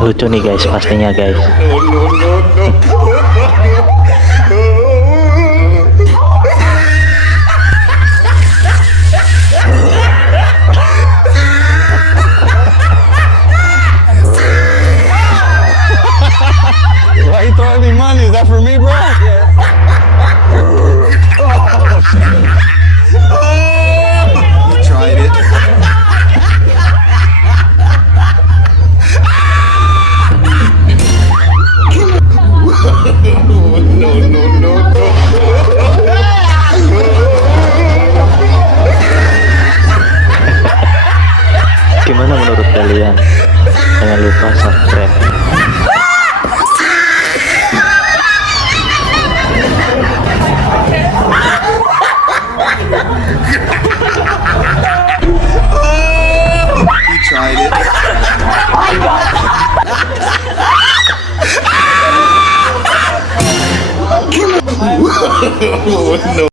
Lucu nih guys, pastinya guys. Why you throwing me money? Is that for me, bro? You tried it. Gimana menurut kalian? Jangan lupa subscribe. You tried it.